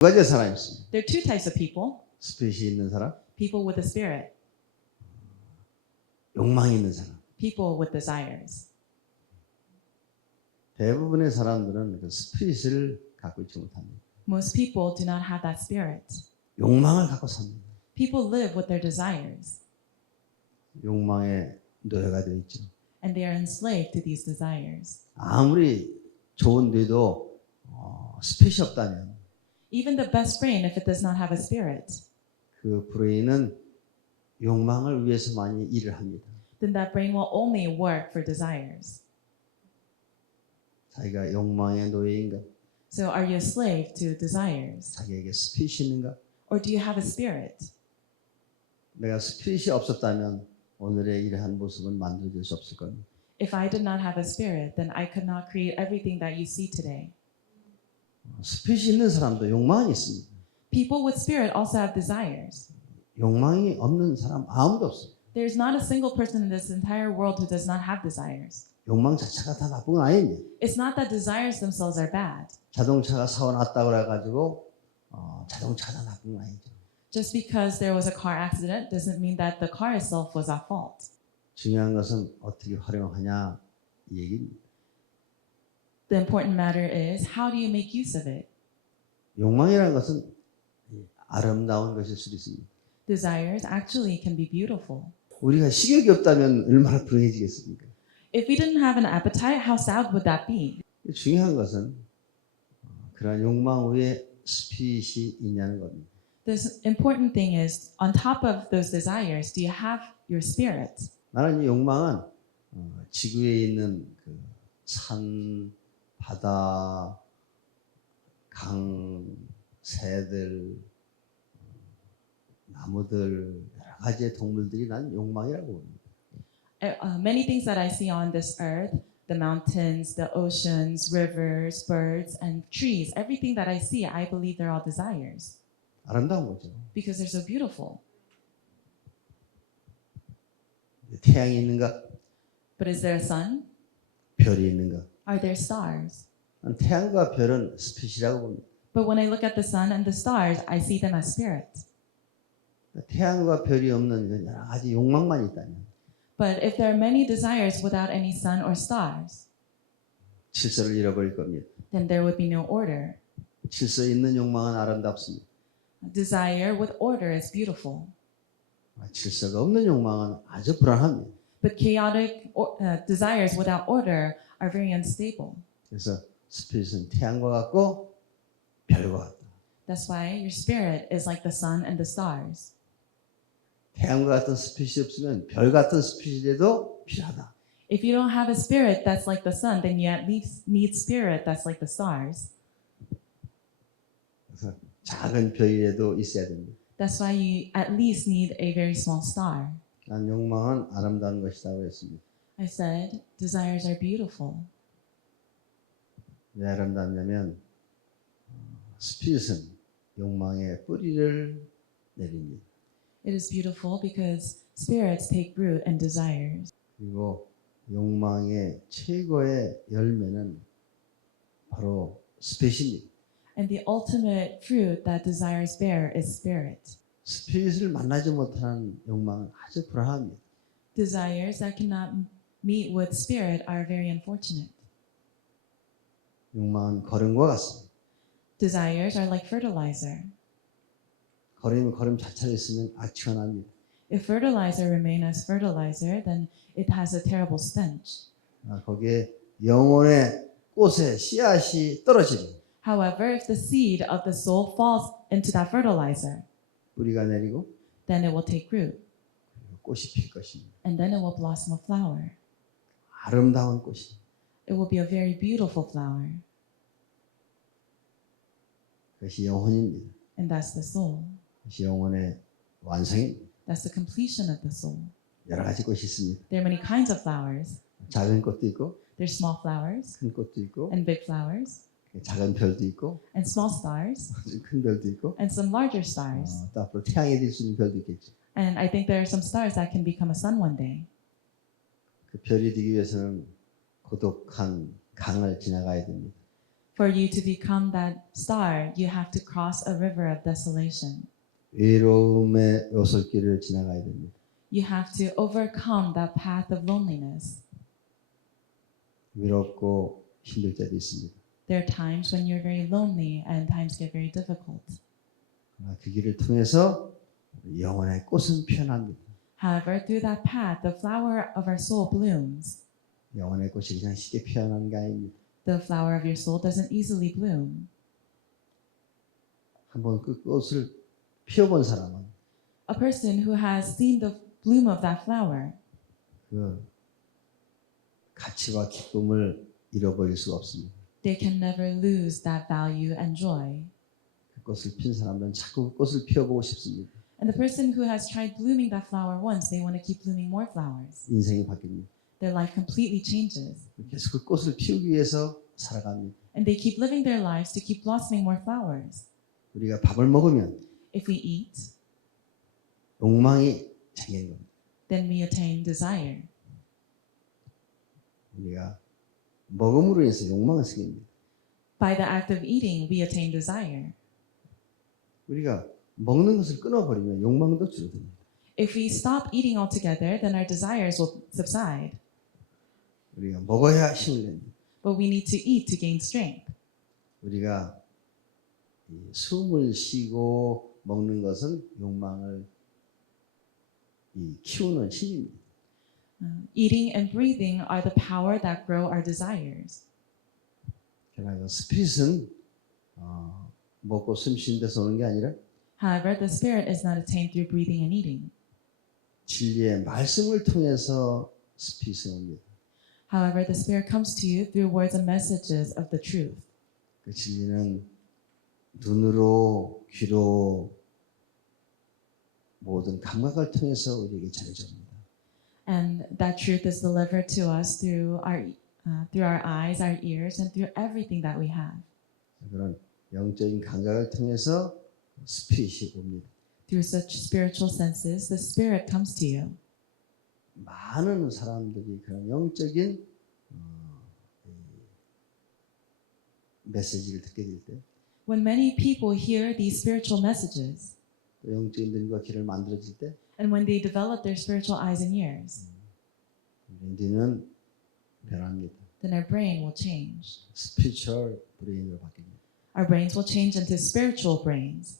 두 가지의 사람이 있습니다. There are two types of people. 스피릿이 있는 사람, People with a spirit. 욕망이 있는 사람. People with desires. 대부분의 사람들은 그 스피릿을 갖고 있지 못합니다. Most people do not have that spirit. 욕망을 갖고 삽니다. People live with their desires. 욕망에 노예가 되어 있죠. And they are enslaved to these desires. 아무리 좋은 뇌도 스피릿이 없다면 Even the best brain, if it does not have a spirit, 그 브레인은 욕망을 위해서 많이 일을 합니다. then that brain will only work for desires. 자기가 욕망의 노예인가? So are you a slave to desires? 자기에게 스피릿이 있는가? Or do you have a spirit? 내가 스피릿이 없었다면 오늘의 이러한 모습은 만들어질 수 없을 겁니다. If I did not have a spirit, then I could not create everything that you see today. 스피릿이 있는 사람도 욕망이 있습니다. People with spirit also have desires. 욕망이 없는 사람 아무도 없어요. There's not a single person in this entire world who does not have desires. 욕망 자체가 다 나쁜 건 아닙니다. It's not that desires themselves are bad. 자동차가 사고 났다고 해가지고 자동차가 나쁜 건 아니죠. Just because there was a car accident doesn't mean that the car itself was at fault. 중요한 것은 어떻게 활용하냐 이 얘기입니다. The important matter is how do you make use of it? 욕망이라는 것은 아름다운 것일 수도 있습니다. Desires actually can be beautiful. 우리가 식욕이 없다면 얼마나 불행해지겠습니까? If we didn't have an appetite, how sad would that be? 중요한 것은 그런 욕망 위에 스피릿이 있냐는 겁니다. The important thing is, on top of those desires, do you have your spirit? 나는 이 욕망은 지구에 있는 그 산, 바다, 강, 새들, 나무들, 여러 가지의 동물들이 난 욕망이라고 봅니다. Many things that I see on this earth, the mountains, the oceans, rivers, birds, and trees, everything that I see, I believe they're all desires. 아름다운 거죠. Because they're so beautiful. 태양이 있는가? But is there a sun? 별이 있는가? Are there stars? 태양과 별은 스피릿이라고 봅니다. But when I look at the sun and the stars, I see them as spirit. 태양과 별이 없는 여러 가지 욕망만 있다면 But if there are many desires without any sun or stars, 질서를 잃어버릴 겁니다. then there would be no order. 질서 있는 욕망은 아름답습니다. Desire with order is beautiful. 질서가 없는 욕망은 아주 불안합니다. But chaotic desires without order are very unstable. 그래서 스피릿은 태양과 같고 별과 같다. That's why your spirit is like the sun and the stars. 태양과 같은 스피릿이 없으면 별 같은 스피릿에도 필요하다. If you don't have a spirit that's like the sun, then you at least need spirit that's like the stars. 그래서 작은 별이라도 있어야 됩니다. That's why you at least need a very small star. 난 욕망은 아름다운 것이라고 했습니다. I said desires are beautiful. 왜 아름답냐면 스피릿은 욕망의 뿌리를 내립니다. It is beautiful because spirits take root in desires. 그리고 욕망의 최고의 열매는 바로 스피릿입니다. And the ultimate fruit that desires bear is spirit. 스피릿을 만나지 못하는 욕망은 아주 불안합니다. Desires that cannot meet with spirit are very unfortunate. 욕망은 거름과 같습니다. Desires are like fertilizer. 거름 자체로 있으면 악취가 If fertilizer remain as fertilizer, then it has a terrible stench. 거기에 영혼의 꽃에 씨앗이 떨어지면 However, if the seed of the soul falls into that fertilizer, 뿌리가 내리고 then it will take root, 꽃이 필 것입니다. and then it will blossom a flower. 아름다운 꽃이. It will be a very beautiful flower, 그것이 영혼입니다. and that's the soul. 그것이 영혼의 완성입니다. That's the completion of the soul. 여러 가지 꽃이 있습니다. There are many kinds of flowers. 작은 꽃도 있고 There's small flowers 큰 꽃도 있고 and big flowers 작은 별도 있고 and small stars 큰 별도 있고 and some larger stars. 또 앞으로 태양이 될 수 있는 별도 있겠죠. And I think there are some stars that can become a sun one day. 그 별이 되기 위해서는 고독한 강을 지나가야 됩니다. For you to become that star, you have to cross a river of desolation. 외로움의 요솔길을 지나가야 됩니다. You have to overcome that path of loneliness. 외롭고 힘들 때도 있습니다. There are times when you're very lonely and times get very difficult. 그러나 그 길을 통해서 영혼의 꽃은 피어납니다. However, through that path, the flower of our soul blooms. 영혼의 꽃이 그냥 쉽게 피어나는 게 아닙니다. The flower of your soul doesn't easily bloom. 한번 그 꽃을 피워본 사람은 A person who has seen the bloom of that flower, 그 가치와 기쁨을 잃어버릴 수가 없습니다. they can never lose that value and joy. 그 꽃을 핀 사람은 자꾸 그 꽃을 피워보고 싶습니다. And the person who has tried blooming that flower once, they want to keep blooming more flowers. 인생이 바뀝니다. Their life completely changes. 계속 그 꽃을 피우기 위해서 살아갑니다. And they keep living their lives to keep blossoming more flowers. 우리가 밥을 먹으면 If we eat, 욕망이 생기는 겁니다. then we attain desire. 우리가 먹음으로 인해서 욕망이 생깁니다. By the act of eating, we attain desire. 우리가 먹는 것을 끊어버리면 욕망도 줄어듭니다. If we stop eating altogether, then our desires will subside. 우리가 먹어야 힘을 냅니다. But we need to eat to gain strength. 우리가 이 숨을 쉬고 먹는 것은 욕망을 키우는 힘입니다. Eating and breathing are the power that grow our desires. 그러나 스피릿은 먹고 숨 쉬는 데서 오는 게 아니라 However, the spirit is not attained through breathing and eating. 진리의 말씀을 통해서 스피릿이 옵니다. However, the spirit comes to you through words and messages of the truth. 그 진리는 눈으로, 귀로 모든 감각을 통해서 우리에게 전해집니다. And that truth is delivered to us through our eyes, our ears, and through everything that we have. 그런 영적인 감각을 통해서 스피릿이 옵니다. Through such spiritual senses, the spirit comes to you. 많은 사람들이 그런 영적인 메시지를 듣게 될 때, When many people hear these spiritual messages, 또 영적인 눈과 귀를 만들어질 때, and when they develop their spiritual eyes and ears, 우리는 변합니다. then our brain will change. 스피리추얼 브레인으로 바뀝니다. Our brains will change into spiritual brains.